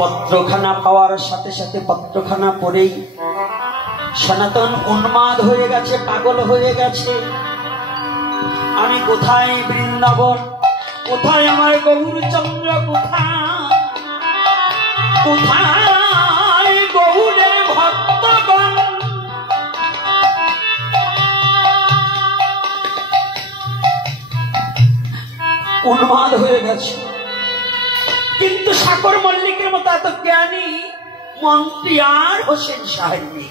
পত্রখানা পাওয়ার সাথে সাথে পত্রখানা পড়েই সনাতন উন্মাদ হয়ে গেছে, পাগল হয়ে গেছে। আমি কোথায় বৃন্দাবন, কোথায় আমার গৌরচন্দ্র, কোথায় গৌরের ভক্তগণ? উন্মাদ হয়ে গেছে। কিন্তু সাকর মল্লিকের মতো এত জ্ঞানী মন্ত্রী আর হোসেন শাহের নেই।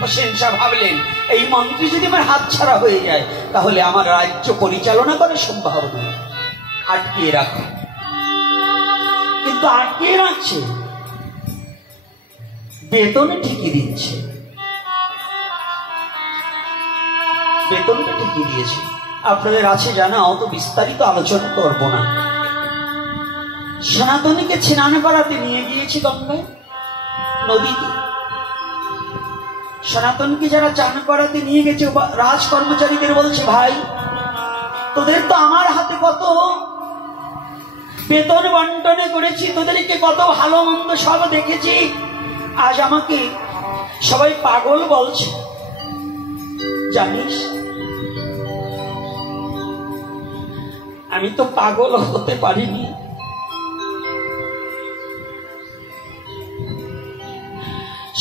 হোসেন শাহ ভাবলেন, এই মন্ত্রী যদি আমার হাতছাড়া হয়ে যায় তাহলে আমার রাজ্য পরিচালনা করা সম্ভব নয়, আটকিয়ে রাখো। কিন্তু আটকিয়ে রাখছে, বেতন ঠিকই দিচ্ছে, বেতনটা ঠিকই দিয়েছে। আপনাদের আছে জানা, অত বিস্তারিত আলোচনা করব না। সনাতনীকে স্নান করাতে নিয়ে গিয়েছি গঙ্গায়, নদীতে। সনাতনকে যারা চান করাতে নিয়ে গেছে, রাজ কর্মচারীদের বলছে, ভাই তোদের তো আমার হাতে কত বেতন বন্টনে করেছি, তোদেরকে কত ভালো মন্দ সব দেখেছি, আজ আমাকে সবাই পাগল বলছে। জানিস আমি তো পাগল হতে পারিনি।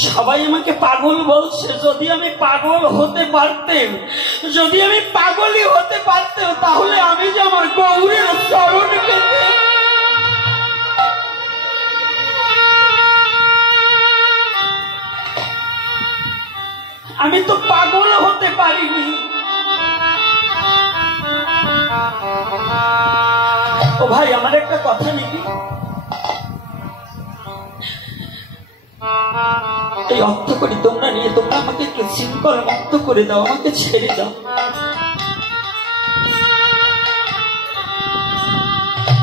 সবাই আমাকে পাগল বলছে। যদি আমি পাগল হতে পারতেম, যদি আমি পাগলই হতে পারতেম, তাহলে আমি যে আমার গৌরের চরণ পেতে, আমি তো পাগল হতে পারিনি। ও ভাই, আমার একটা কথা নিবি? এই অর্থ করি তোমরা নিয়ে, তোমরা আমাকে শৃঙ্খল মুক্ত করে দাও, আমাকে ছেড়ে দাও।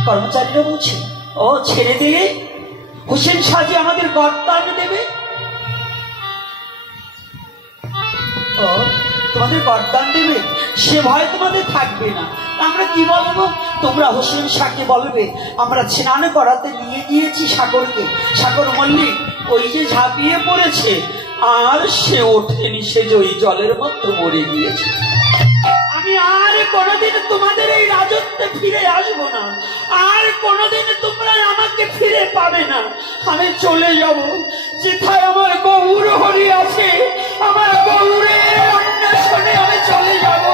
কর্মচারীরা বলছে, ও ছেড়ে দিয়ে হোসেন শাহজি আমাদের গর্দান দেবে। ও তোমাদের গর্দান দেবে, সে ভয় তোমাদের থাকবে না। আমরা কি বলবো? তোমরা হোসেন শাহকে বলবে আমরা স্নান করাতে নিয়ে গিয়েছি সাগরকে, সাগর মল্লিক ওই যে ঝাঁপিয়ে পড়েছে, আর সে ওঠেনি, সে যে ওই জলের মধ্যে মরে গিয়েছে। আমি আর কোনোদিন তোমাদের এই রাজত্বে ফিরে আসবো না, আর কোনোদিন তোমরা আমাকে ফিরে পাবে না। আমি চলে যাব যেথায় আমার গৌর হরি আছে, আমার গৌরের অন্বেষণে আমি চলে যাব।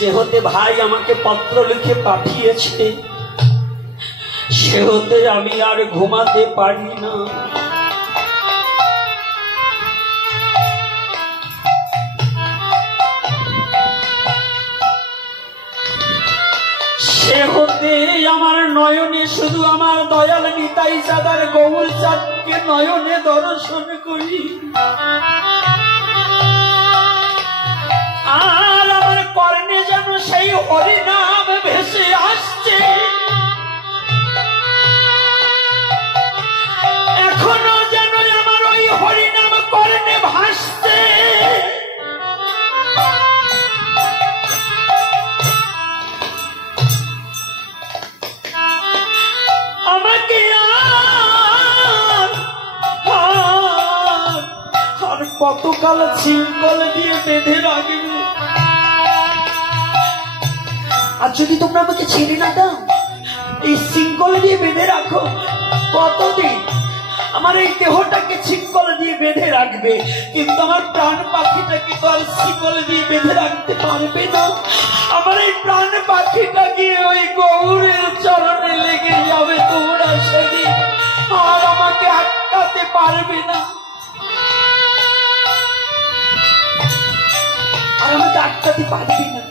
যে হতে ভাই আমাকে পত্র লিখে পাঠিয়েছে, সে হতে আমি আর ঘুমাতে পারি না। সে হতে আমার নয়নে শুধু আমার দয়াল নিতাই চাঁদার গৌর চাঁদকে নয়নে দর্শন করি, আর আমার কর্ণে যেন সেই হরিনাম ভেসে আসছে। এখনো যেন আমার ওই হরিনাম কর্ণে ভাসছে। আমাকে আর কতকাল শৃঙ্খল দিয়ে বেঁধে রাখবে? আর যদি তোমরা আমাকে ছেড়ে না দাও, এই শৃঙ্খল দিয়ে বেঁধে রাখো, কতদিন আমার এই দেহটাকে শৃঙ্খল দিয়ে বেঁধে রাখবে, কিন্তু আমার প্রাণ পাখিটাকে তো আর শৃঙ্খল দিয়ে বেঁধে রাখতে পারবে না। আমার এই প্রাণ পাখিটা গিয়ে ওই গৌরের চরণে লেগে যাবে তোমরা সেদিন, আর আমাকে আটকাতে পারবে না, আর আমাকে আটকাতে পারবে না।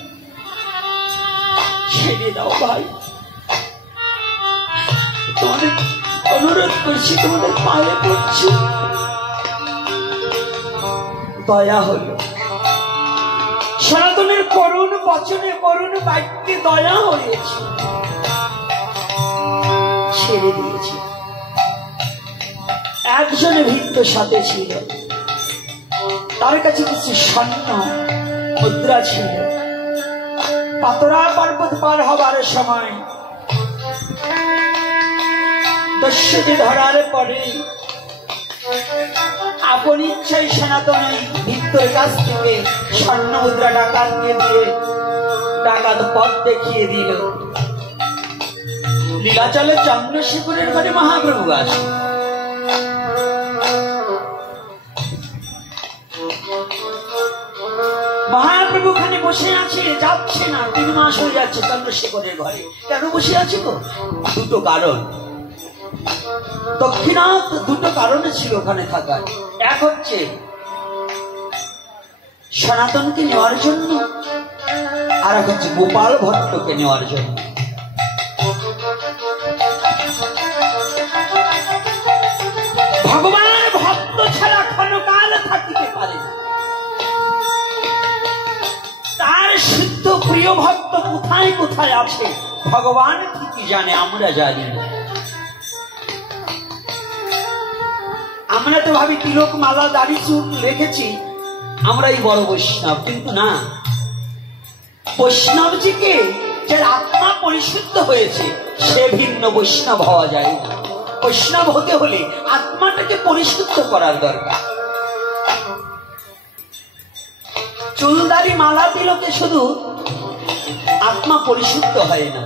ছেড়ে দাও ভাই, তোমাদের অনুরোধ করছি, তোমাদের পায়ে পড়ছি, দয়া হলো। সনাতনের করুণ বচনে, করুণ বাক্যে দয়া হয়েছে, ছেড়ে দিয়েছে। একজনে ভিন্ন সাথে ছিল, তার কাছে কিছু স্বর্ণ মুদ্রা ছিল। পাতরা পর্বত পার হবার সময় দস্যুকে ধরার পরে আপন ইচ্ছায় সনাতন ভিক্তর কাছ থেকে স্বর্ণ মুদ্রা ডাকাতকে দিয়ে ডাকাত পথ দেখিয়ে দিল। লীলাচলে চন্দ্রশেখরের ঘরে মহাপ্রভু আসে। মহাপ্রভু খানে বসে আছে, যাচ্ছে না, 3 মাস হয়ে যাচ্ছে চন্দ্রশেখরের ঘরে। কেন বসে আছে গো? দুটো কারণ। দক্ষিণাত দুটো কারণে ছিল ওখানে থাকার। এক হচ্ছে সনাতনকে নেওয়ার জন্য, আর এক হচ্ছে গোপাল ভট্টকে নেওয়ার জন্য। ভগবানের ভক্ত ছাড়া ক্ষণকাল থাকিতে পারে না। তার শুদ্ধ প্রিয় ভক্ত কোথায় কোথায় আছে ভগবান ঠিকই জানে, আমরা জানি না। আমরা তো ভাবি তিলক মালা দাড়ি চুল রেখেছি আমরাই বড় বৈষ্ণব, কিন্তু না। বৈষ্ণবজিকে যার আত্মা পরিশুদ্ধ হয়েছে সে ভিন্ন বৈষ্ণব হওয়া যায় না। বৈষ্ণব হতে হলে আত্মাটাকে পরিশুদ্ধ করার দরকার। চুলদারি মালা তিলকে শুধু আত্মা পরিশুদ্ধ হয় না,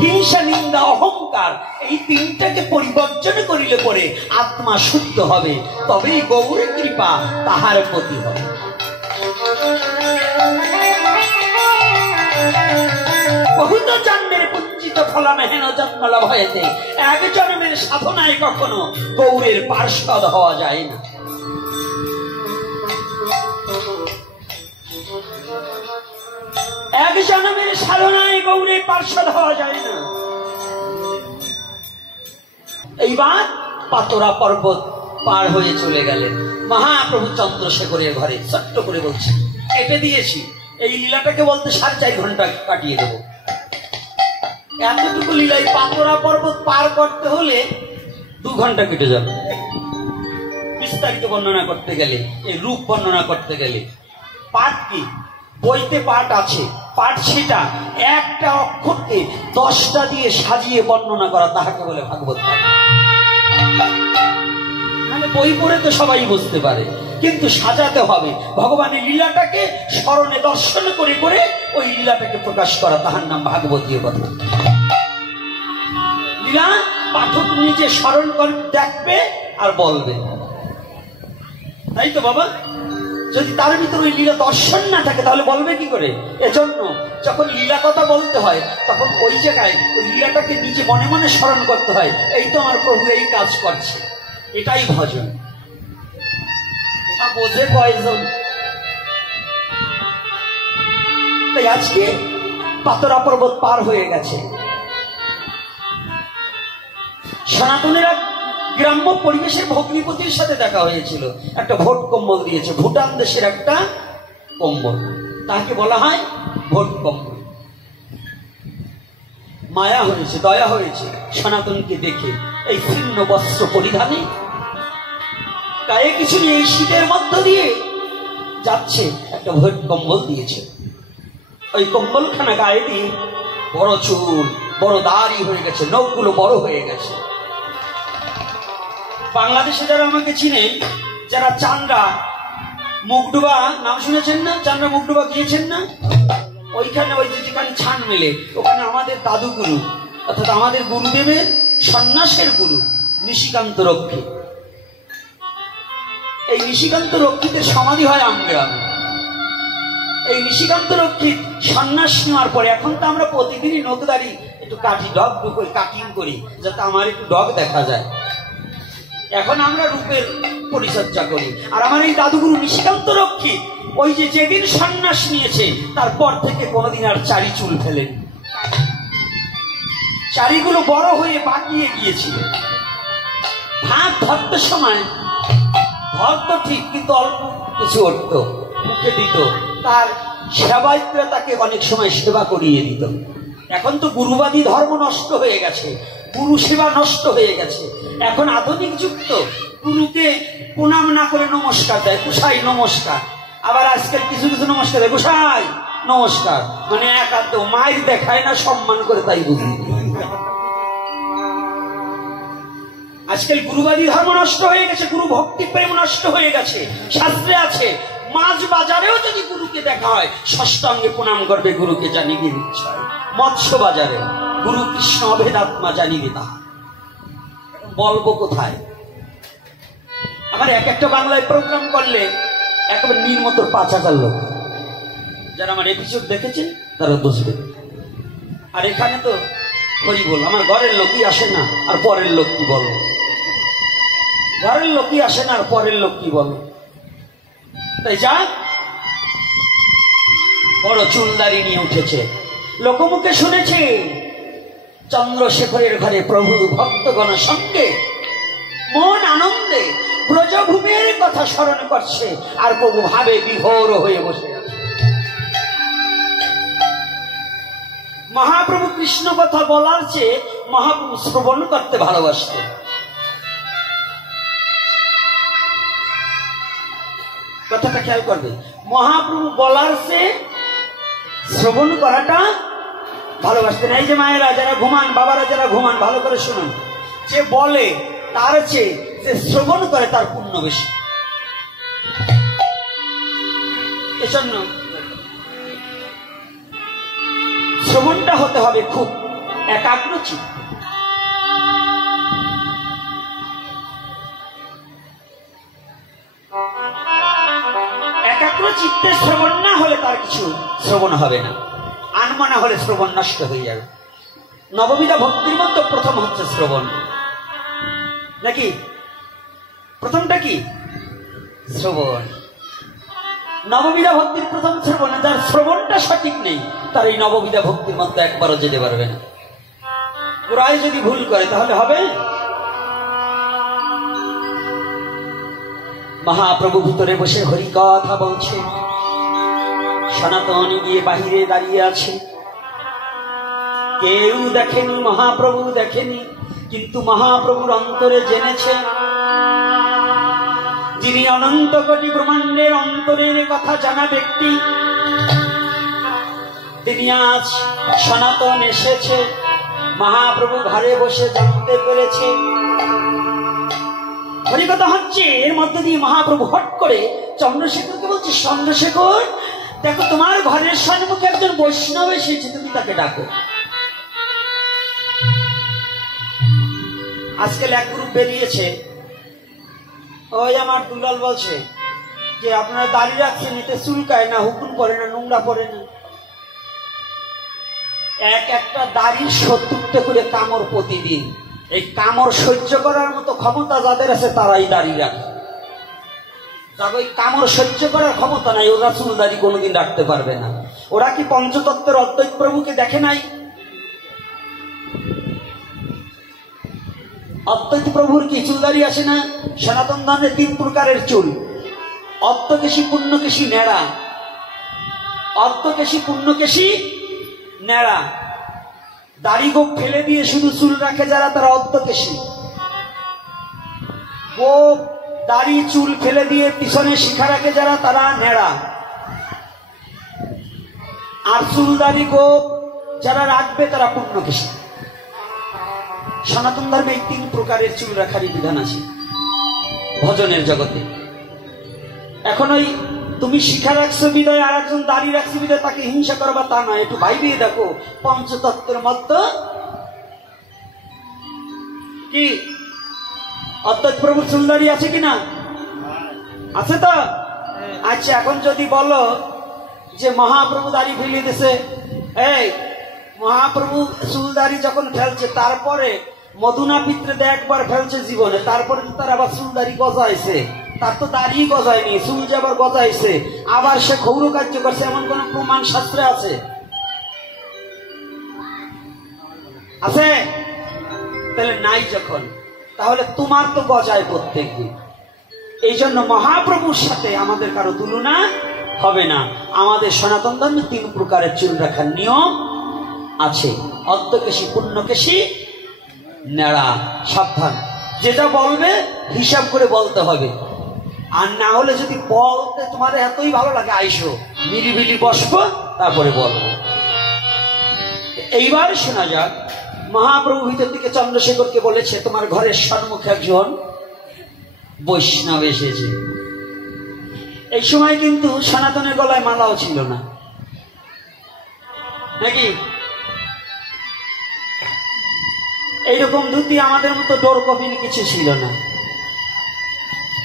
হিংসা নিন্দা অহংকার এই 3টাকে পরিবর্জন করিলে পরে আত্মা শুদ্ধ হবে, তবেই গৌর কৃপা তাহার প্রতি হবে। বহুত জন্মের পুঞ্জিত ফলন হেন জন্মলা ভয়েতে, এক জন্মের সাধনায় কখনো গৌরের পার্ষদ হওয়া যায় না। এক জন্মের সাধনায় গৌরের পার্ষদ হওয়া যায় না। এইবার পাতরা পর্বত পার হয়ে চলে গেলেন মহাপ্রভু চন্দ্রশেখরের ঘরে। ছোট্ট করে বলছি, কেটে দিয়েছি এই লীলাটাকে বলতে 4.5 ঘন্টা কাটিয়ে দেব। এতটুকু লীলাই পাতরা পর্বত পার করতে হলে 2 ঘন্টা কেটে যাবে। বিস্তারিত বর্ণনা করতে গেলে, এই রূপ বর্ণনা করতে গেলে। পাঠ কি? বইতে পাঠ আছে, পাঠ সেটা একটা অক্ষরকে 10টা দিয়ে সাজিয়ে বর্ণনা করা, তাহাকে বলে ভাগবত পাঠ। মানে বই পড়ে তো সবাই বুঝতে পারে, কিন্তু সাজাতে হবে ভগবানের লীলাটাকে স্মরণে দর্শন করে করে ওই লীলাটাকে প্রকাশ করা, তাহার নাম ভাগবতীয় কথা। লীলা পাঠক নিজে স্মরণ করে দেখবে আর বলবে, তাই তো বাবা? যদি তার ভিতরে ওই লীলা দর্শন না থাকে তাহলে বলবে কি করে? এজন্য যখন লীলা কথা বলতে হয় তখন ওই জায়গায় ওই লীলাটাকে নিজে মনে মনে স্মরণ করতে হয়, এই তো আমার প্রভু এই কাজ করছে, এটাই ভজন। বোঝে কয়জন? তাই আজকে পাতরা পর্বত পার হয়ে গেছে। সনাতনেরা গ্রাম্য পরিবেশের ভগ্নিপতির সাথে দেখা হয়েছিল, একটা ভোট কম্বল দিয়েছে, ভুটান দেশের একটা কম্বল, তাকে বলা হয় ভোট কম্বল। মায়া হয়েছে, দয়া হয়েছে সনাতনকে দেখে। এই ছিন্ন বস্ত্র পরিধানে, গায়ে কিছু নেই, এই শীতের মধ্য দিয়ে যাচ্ছে, একটা ভোট কম্বল দিয়েছে। ওই কম্বলখানা গায়ে দিয়ে বড় চুল, বড় দাড়ি হয়ে গেছে, নখগুলো বড় হয়ে গেছে। বাংলাদেশে যারা আমাকে চিনে, যারা চান্দ্রা মুখডুবা নাম শুনেছেন না? চান্দ্রা মুখডুবা গিয়েছেন না? ওইখানে ওই যেখানে ছান মেলে ওখানে আমাদের দাদু গুরু, অর্থাৎ আমাদের গুরুদেবের সন্ন্যাসের গুরু নিশিকান্ত রক্ষী। এই নিশিকান্ত রক্ষীদের সমাধি হয় আমগ্রামে। এই নিশিকান্ত রক্ষী সন্ন্যাস নেওয়ার পরে এখন তো আমরা প্রতিদিনই নখদারি একটু কাটি, ডগ করে কাটিং করি যাতে আমার একটু ডগ দেখা যায়। এখন আমরা রূপের পরিচর্যা করি। আর আমার এই দাদুগুরু নিশিকান্ত রক্ষী ওই যে যেদিন সন্ন্যাস নিয়েছে তারপর থেকে কোনোদিন আর চারি চুল ফেলেন। চারিগুলো বড় হয়ে বাকিয়ে গিয়েছিল। ভাত ধরতে সময় ধরত ঠিক, কিন্তু অল্প কিছু উঠত, মুখে দিত, তার সেবায়িত্রা তাকে অনেক সময় সেবা করিয়ে দিত। এখন তো গুরুবাদী ধর্ম নষ্ট হয়ে গেছে, গুরু সেবা নষ্ট হয়ে গেছে। এখন আধুনিক যুগ তো, গুরুকে প্রণাম না করে নমস্কার দেয়, গোসাই নমস্কার। আবার আজকাল কিছু কিছু নমস্কার দেয়, গোসাই নমস্কার, মানে একান্ত মায়ের দেখায় না, সম্মান করে তাই বুঝি। আজকাল গুরুবাদী ধর্ম নষ্ট হয়ে গেছে, গুরু ভক্তি প্রেম নষ্ট হয়ে গেছে। শাস্ত্রে আছে মাছ বাজারেও যদি গুরুকে দেখা হয় ষষ্ঠাঙ্গে প্রণাম করবে, গুরুকে জানিয়ে দিচ্ছে। মৎস্য বাজারে গুরু কৃষ্ণ অভেদাত্মা জানিয়ে তা বলবো কোথায়? আমার এক একটা বাংলায় প্রোগ্রাম করলে একেবারে নির্মতর 5,000 লোক, যারা আমার এপিসোড দেখেছেন তারা বুঝবে। আর এখানে তো হরি বল, আমার ঘরের লোকই আসে না আর পরের লোক কি বলো, ঘরের লোকই আসে না আর পরের লোক কি বলো। তাই যা বড় চুলদারি নিয়ে উঠেছে, লোকমুখে শুনেছে চন্দ্রশেখরের ঘরে প্রভু ভক্তগণ সঙ্গে মন আনন্দে ব্রজভূমির কথা স্মরণ করছে, আর প্রভু ভাবে বিভোর হয়ে বসে আছে। মহাপ্রভু কৃষ্ণ কথা বলার চেয়ে মহাপ্রভু শ্রবণ করতে ভালোবাসতেন। কথাটা খেয়াল করবে, মহাপ্রভু বলার চেয়ে শ্রবণ করাটা ভালোবাসতেন। এই যে মায়েরা যারা ঘুমান, বাবারা যারা ঘুমান, ভালো করে শুনুন, যে বলে তার চেয়ে যে শ্রবণ করে তার পুণ্য বেশি। এজন্য শ্রবণটা হতে হবে খুব একাগ্রচিত্ত। একাগ্রচিত্তে শ্রবণ না হলে তার কিছু শ্রবণ হবে না, আনমনা হলে শ্রবণ নষ্ট হয়ে যাবে। নববিধা ভক্তির মধ্যে প্রথম হচ্ছে শ্রবণ, নাকি? প্রথমটা কি? শ্রবণ। নববিধা ভক্তির প্রথম শ্রবণ। যার শ্রবণটা সঠিক নেই তার এই নববিধা ভক্তির মধ্যে একবারও যেতে পারবে না। পুরাই যদি ভুল করে তাহলে হবে। মহাপ্রভু ভিতরে বসে হরি কথা বলছে, সনাতন গিয়ে বাহিরে দাঁড়িয়ে আছে। কেউ দেখেনি, মহাপ্রভু দেখেনি, কিন্তু মহাপ্রভুর অন্তরে জেনেছে। যিনি অনন্ত কোটি ব্রহ্মাণ্ডের অন্তরের কথা জানা ব্যক্তি, তিনি আজ সনাতন এসেছে, মহাপ্রভু ঘরে বসে জানতে পেরেছে। হরিকথা হচ্ছে, এর মধ্যে দিয়ে মহাপ্রভু হট করে চন্দ্রশেখরকে বলছে, চন্দ্রশেখর দেখো তোমার ঘরের সম্মুখে একজন বৈষ্ণব এসেছে, তুমি তাকে ডাকো। আজকাল এক গ্রুপ বেরিয়েছে, ওই আমার দুলাল বলছে যে আপনারা দাঁড়িয়ে রাখছেন, এতে চুলকায় না, হুকুম পড়ে না, নোংরা পড়ে না। এক একটা দাড়ির 70টা করে কামড় প্রতিদিন। এই কামড় সহ্য করার মতো ক্ষমতা যাদের আছে তারাই দাঁড়িয়ে রাখে, যাদের ওই কামড় সহ্য করার ক্ষমতা নাই ওরা চুল দাড়ি কোনোদিন রাখতে পারবে না। ওরা কি পঞ্চতত্ত্বের অদ্বৈত প্রভুকে দেখে নাই? অদ্বৈত প্রভুর কি চুলদারি আসে না? সনাতন ধর্মের 3 প্রকারের চুল, অর্ধকেশী, পুণ্যকেশী, ন্যাড়া। অর্ধকেশী, পুণ্যকেশী, ন্যাড়া। দাড়ি গোপ ফেলে দিয়ে শুধু চুল রাখে যারা, তারা অর্ধকেশী। গোপ দাড়ি চুল ফেলে দিয়ে পিছনে শিখা রাখে যারা, তারা ন্যাড়া। আর চুল দাড়ি গোপ যারা রাখবে তারা পুণ্যকেশী। সনাতন ধর্মে এই 3 প্রকারের চুল রাখারই বিধান আছে ভজনের জগতে। এখন ওই তুমি শিখা রাখছো বিদায় আর একজন দাড়ি রাখছো বিদায় তাকে হিংসা করবা তা নয়। একটু ভাইবিয়ে দেখো, পঞ্চতত্ত্বের মধ্যে কি অদ্বৈত প্রভুর চুল দাড়ি আছে কিনা? আছে তো? আচ্ছা, এখন যদি বলো যে মহাপ্রভু দাড়ি ফেলিয়ে দিছে, এই মহাপ্রভু চুল দাড়ি যখন ফেলছে তারপরে মধুনা পিত্রে একবার ফেলছে জীবনে, তারপরে তো তার আবার চুল দাড়ি গজাইছে, তার তো দাড়ি গজায়নি, চুল যে আবার গজাইছে, আবার সে ক্ষৌর কার্য করছে, এমন কোন প্রমাণ শাস্ত্রে আছে? আছে? তাহলে নাই যখন, তাহলে তোমার তো গজায় প্রত্যেকদিন। এই জন্য মহাপ্রভুর সাথে আমাদের কারো তুলনা হবে না। আমাদের সনাতন ধর্মে 3 প্রকারের চুল রাখার নিয়ম আছে, অর্ধকেশী, পুণ্যকেশী, নেড়া, সাবধান, যেটা বলবে হিসাব করে বলতে হবে। আর না হলে যদি বলতে তোমার এতই ভালো লাগে, আইসো নিরিবিলি বসবো, তারপরে বলবো। এইবার শোনা যাক, মহাপ্রভু ভিতর থেকে চন্দ্রশেখরকে বলেছে, তোমার ঘরের সম্মুখে একজন বৈষ্ণব এসেছে। এই সময় কিন্তু সনাতনের গলায় মালাও ছিল না, নাকি? এইরকম ধুতি আমাদের মতো ডোর কপিন কিছু ছিল না।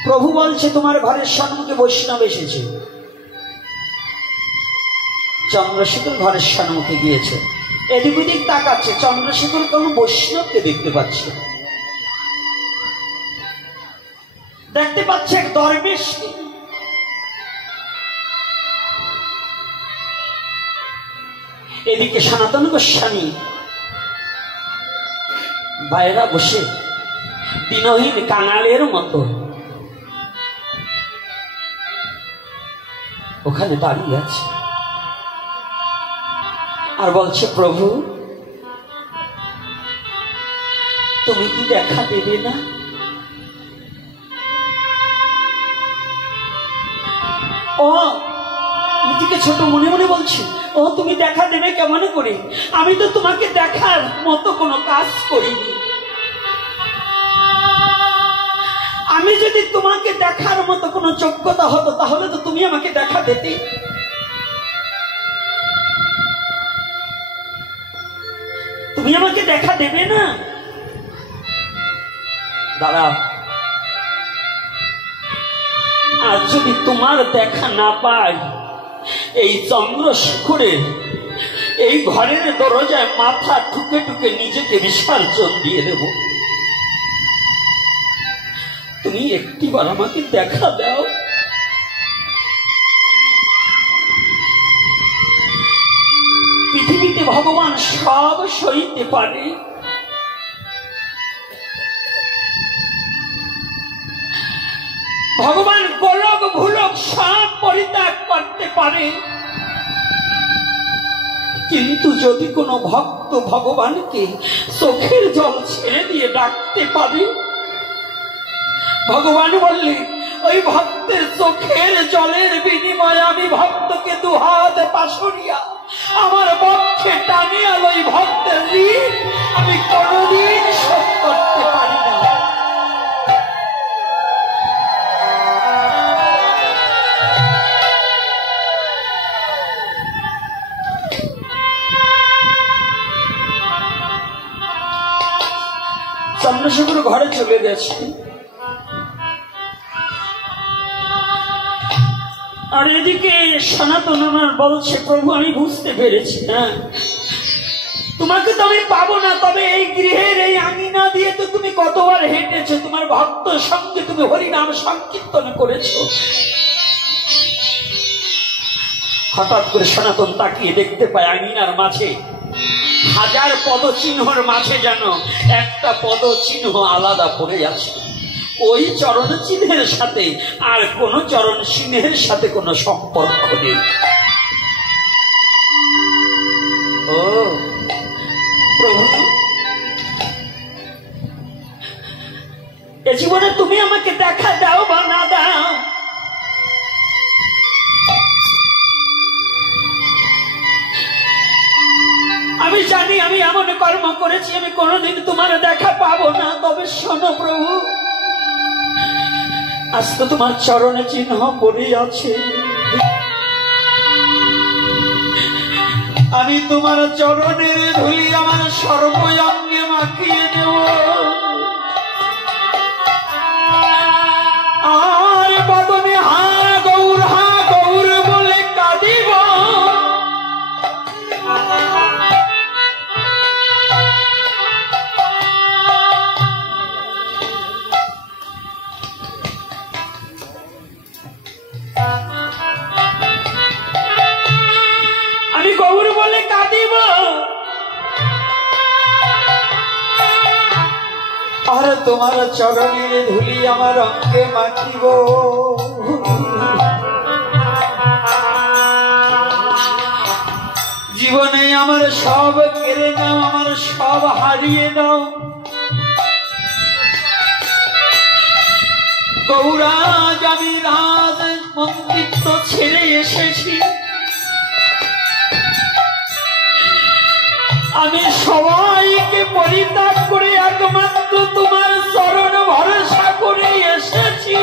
প্রভু বলছে, তোমার ঘরের সম্মুখে বৈষ্ণব এসেছে। চন্দ্রশেখর ঘরের সম্মুখে গিয়েছে, এদিক ওদিক তাকাচ্ছে, চন্দ্রশেখর কোন বৈষ্ণবকে দেখতে পাচ্ছে, দেখতে পাচ্ছে এক দরবেশকে। এদিকে সনাতন গোস্বামী বাইরা বসে দিনহীন কাঙালের মতো ওখানে দাঁড়িয়ে আছে, আর বলছে, প্রভু তুমি কি দেখা দেবে না? ও নিজেকে ছোট মনে মনে বলছি, ও তুমি দেখা দেবে কেমন করে? আমি তো তোমাকে দেখার মতো কোনো কাজ করিনি। আমি যদি তোমাকে দেখার মতো কোনো যোগ্যতা হতো, তাহলে তো তুমি আমাকে দেখা দিতে। তুমি আমাকে দেখা দেবে না? দাঁড়া, আর যদি তোমার দেখা না পাই, এই চন্দ্রশেখরের এই ঘরের দরজায় মাথা ঠুকে ঠুকে নিজেকে বিসর্জন দিয়ে দেব। তুমি একটিবার আমাকে দেখা দাও। পৃথিবীতে ভগবান সব সইতে পারে, ভগবান গোলক ভুলক সব পরিত্যাগ করতে পারে, কিন্তু যদি কোনো ভক্ত ভগবানকে চোখের জল ছেড়ে দিয়ে ডাকতে পারে, ভগবান বললে ওই ভক্তের চোখের জলের বিনিময়ে আমি ভক্তকে দুহাত পাশরিয়া আমার পক্ষে টানিয়া ওই ভক্তের ঋণ আমি কোনদিন শোধ করতে পারি না। চন্দ্রশেখর ঘরে চলে গেছে, আর এদিকে সনাতন আমার বলছে, প্রভু আমি বুঝতে পেরেছি না, তোমাকে তো আমি পাবো না, তবে এই গৃহের এই আঙিনা দিয়ে তো তুমি কতবার হেঁটেছো, তোমার ভক্ত সঙ্গে তুমি হরিনাম সংকীর্তন করেছো। হঠাৎ করে সনাতন তাকিয়ে দেখতে পায় আঙিনার মাঝে হাজার পদচিহ্নর মাঝে যেন একটা পদচিহ্ন আলাদা পড়ে আছে। ওই চরণ চিহ্নের সাথে আর কোন চরণ চিহ্নের সাথে কোনো সম্পর্ক নেই। ও প্রভু, এ জীবনে তুমি আমাকে দেখা দাও বা না দাও, আমি জানি আমি এমন কর্ম করেছি আমি কোনোদিন তোমার দেখা পাবো না, তবে শোনো প্রভু, আজ তো তোমার চরণে চিহ্ন পড়ে আছে, আমি তোমার চরণের ধুলি আমার সর্বঙ্গে মাখিয়ে দেব, আর বদনে হা গৌর বলে কাঁদিব, আমি গৌর বলে কাঁদিব, আর তোমার চরণের ধুলি আমার অঙ্গে মাখিব, জীবনে আমার সব কেড়ে নাও, আমার সব হারিয়ে দাও, গৌরাজ আমি রাজ মন্দির ছেড়ে এসেছি, আমি সবাইকে পরিত্যাগ করে একমাত্র তোমার চরণ ভরসা করে এসেছি।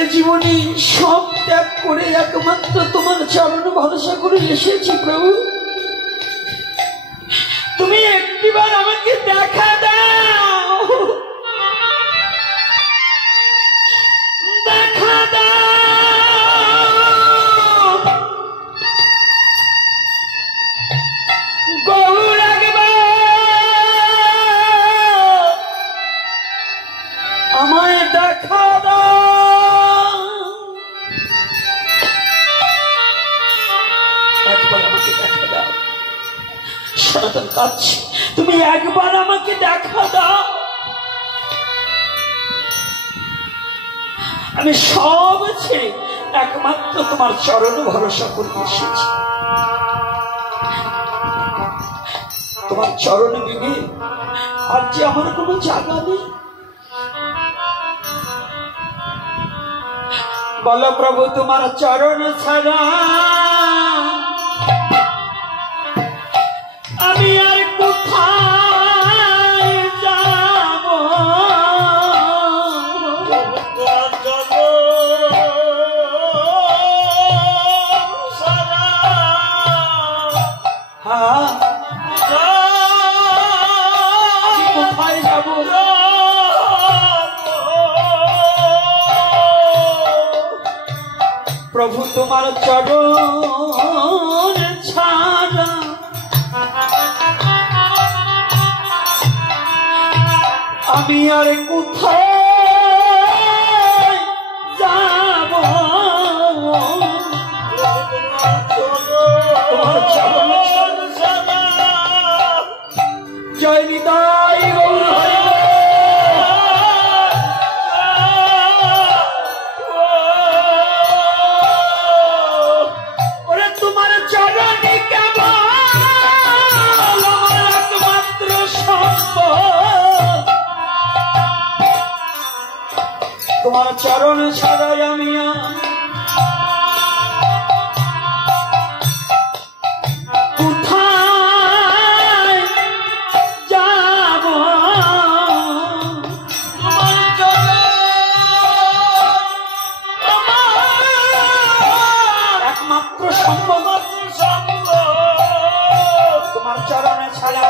এ জীবনে সব ত্যাগ করে একমাত্র তোমার চরণ ভরসা করে এসেছি প্রভু। তুমি একটিবার আমাকে দেখা দাও, দেখা দাও গৌর, আমায় দেখা দাও, একবার আমাকে দেখা দাও। সনাতন কাঁদছে, তুমি একবার আমাকে দেখা দাও। আমি সব ছেড়ে একমাত্র তোমার চরণ ভরসা করে এসেছি। তোমার চরণ বিনে আর যে আমার কোনো জায়গা নেই। বলো প্রভু, তোমার চরণ ছাড়া আমি আর কোথায় যাব? হ্যাঁ, কোথায় যাব? প্রভু তোমার চরণ ছাড়া আমি আর কোথায় যাব? তোমার চরণ ছাড়া। জয় নিতাই গৌর হরি। তোমার চরণ ছাড়াই আমি কোথায় যাব? একমাত্র সম্ভব তোমার চরণে ছাড়া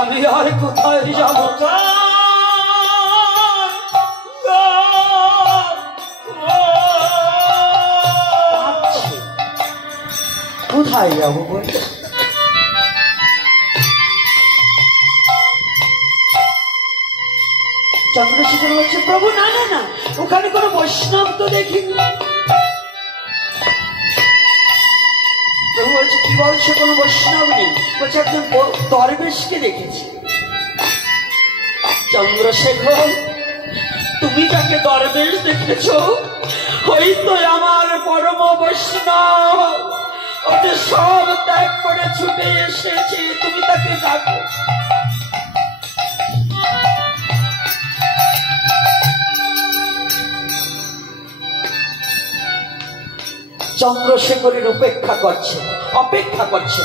আমি আর কোথায় যাব? কোথায় যাব বলে? চন্দ্রশেখর বলছে, প্রভু না না না, ওখানে কোনো বৈষ্ণব তো দেখিনি। প্রভু বলছে, কি বলছো, কোনো বৈষ্ণব নেই? বলছে, একজন দরবেশকে দেখেছি। চন্দ্রশেখর, তুমি যাকে দরবেশ দেখেছো হয়তো আমার পরম বৈষ্ণব, ওকে সব ত্যাগ করে ছুটে এসেছে, তুমি তাকে ডাকো। চন্দ্রশেখরের অপেক্ষা করছে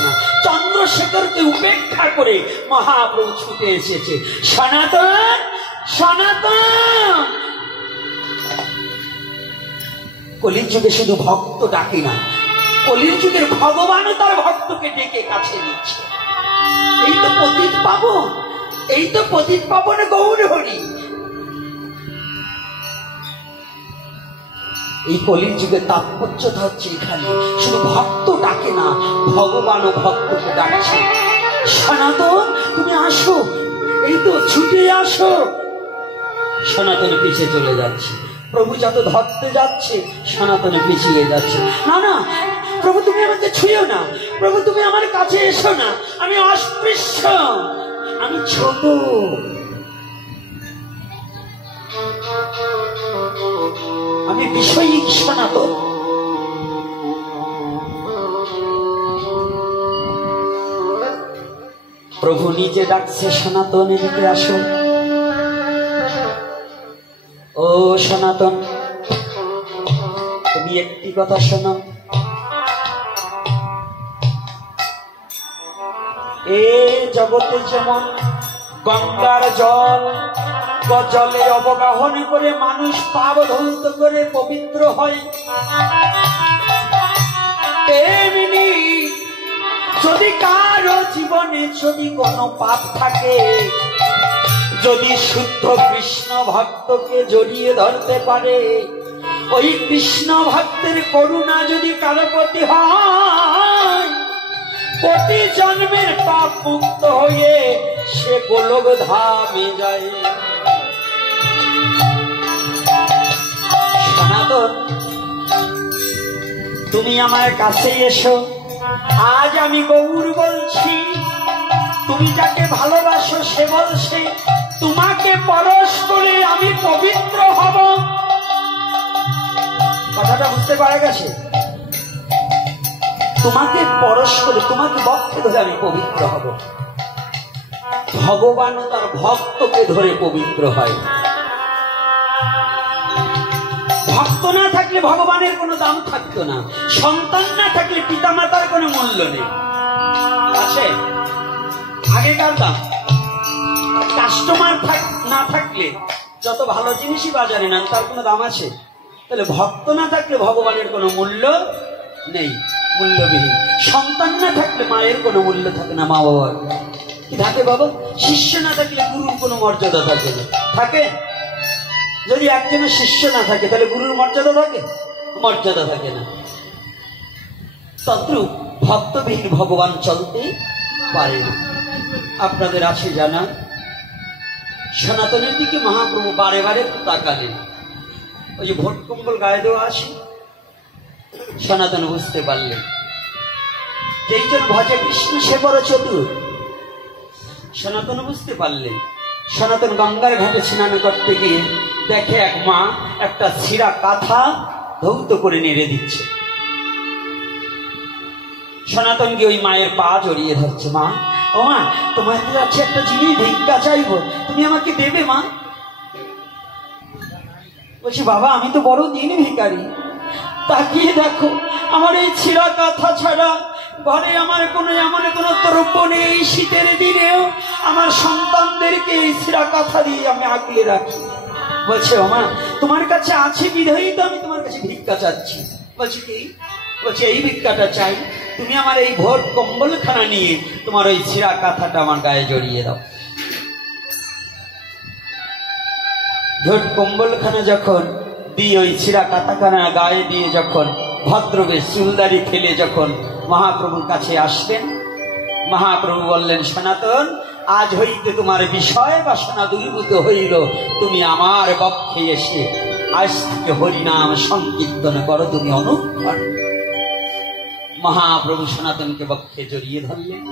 না, চন্দ্রশেখরকে উপেক্ষা করে মহাপ্রভু ছুটে এসেছে। সনাতন, সনাতন। কলির যুগে শুধু ভক্ত ডাকে না, কলির যুগের ভগবানও তার ভক্তকে ডেকে কাছে নিচ্ছে। এই তো পতিত পাবন, এই তো পতিত পাবন গৌর হরি। এই কলির যুগের তাৎপর্যটা হচ্ছে এখানে, শুধু ভক্ত ডাকে না, ভগবানও ভক্তকে ডাকছে। সনাতন, তুমি আসো, এই তো ছুটে আসো। সনাতনে পিছিয়ে চলে যাচ্ছে। প্রভু যত ধরতে যাচ্ছে সনাতনে পিছিয়ে যাচ্ছে। না না প্রভু, তুমি আমাকে ছুঁয়ো না, প্রভু তুমি আমার কাছে এসো না, আমি অস্পৃশ্য, আমি ছোট। আমি বিষয়িক সনাতন, প্রভু নিজে ডাকছে, সনাতন এদিকে আসো। ও সনাতন, তুমি একটি কথা শোনো। এ জগতে যেমন গঙ্গার জলে অবগাহন করে মানুষ পাপ ধৌত করে পবিত্র হয়, তেমনি যদি কারো জীবনে যদি কোনো পাপ থাকে, যদি শুদ্ধ কৃষ্ণ ভক্তকে জড়িয়ে ধরতে পারে, ওই কৃষ্ণ ভক্তের করুণা যদি কারো প্রতি হয়, প্রতি জন্মের পাপ মুক্ত হয়ে সে গোলক ধামে যায়। সনাতন, তুমি আমার কাছে এসো। আজ আমি গৌর বলছি, তুমি যাকে ভালোবাসো সে বলছে তোমাকে পরশ করে আমি পবিত্র হব। কথাটা বুঝতে পারা গেছে? তোমাকে পরশ করে, তোমাকে বক্ষে ধরে আমি পবিত্র হব। ভগবানও তার ভক্তকে ধরে পবিত্র হয়। ভক্ত না থাকলে ভগবানের কোনো দাম থাকতো না, সন্তান না থাকলে পিতামাতার কোনো মূল্য নেই। আছে আগেকার দাম। কাস্টমার না থাকলে যত ভালো জিনিসই বাজারে নেন তার কোনো দাম আছে? তাহলে ভক্ত না থাকলে ভগবানের কোনো মূল্য নেই, মূল্যবিহীন। সন্তান না থাকলে মায়ের কোনো মূল্য থাকে না, মা বাবার কি থাকে বাবা? শিষ্য না থাকলে গুরুর কোনো মর্যাদা থাকে না, থাকে? যদি একজনের শিষ্য না থাকে তাহলে গুরুর মর্যাদা থাকে? মর্যাদা থাকে না। তদ্রূপ ভক্তবিহীন ভগবান চলতে পারে না। আপনাদের আছে জানা, সনাতনের দিকে মহাপ্রভু বারে বারে তাকালেন। ওই যে ভোট কম্বল গায়ে দেওয়া আছে, সনাতন বুঝতে পারলেন যেই জন ভজে কৃষ্ণ সে বড় চতুর। সনাতন বুঝতে পারলেন। সনাতন গঙ্গার ঘাটে স্নান করতে গিয়ে দেখে এক মা একটা ছিঁড়া কাঁথা ধৌত করে নেড়ে দিচ্ছে। সনাতন গিয়ে ওই মায়ের পা জড়িয়ে ধরছে। মা, ও মা, তোমার কাছে একটা জিনিস ভিক্ষা চাইবো, তুমি আমাকে দেবে মা? বলছি বাবা, আমি তো বড় দিন ভিখারি। তাকিয়ে দেখো, আমার এই ছিঁড়া কাঁথা ছাড়া ঘরে আমার কোনো এমন কোনো দ্রব্য নেই। শীতের দিনেও আমার সন্তানদেরকে এই ছিঁড়া কাঁথা দিয়ে আমি আগলে রাখি। বলছে ও মা, তোমার কাছে আছে বিধায়ী তো আমি তোমার কাছে ভিক্ষা চাচ্ছি। বলছি কি? বলছে এই ভিক্ষাটা চাই, তুমি আমার এই ভোট কম্বলখানা নিয়ে তোমার ওই ছিঁড়া কাঁথাটা আমার গায়ে জড়িয়ে দাও। ভোট কম্বলখানা যখন দিয়ে ওই ছিঁড়া কাঁথাখানা গায়ে দিয়ে যখন ভদ্রবেশ চুলদারি ফেলে যখন মহাপ্রভুর কাছে আসলেন, মহাপ্রভু বললেন, সনাতন, আজ হইতে তোমার বিষয় বাসনা দূরীভূত হইল। তুমি আমার বক্ষে এসে আজ থেকে হরিনাম সংকীর্তন করো, তুমি অনুক্ষণ। মহাপ্রভু সনাতনকে বক্ষে জড়িয়ে ধরলেন।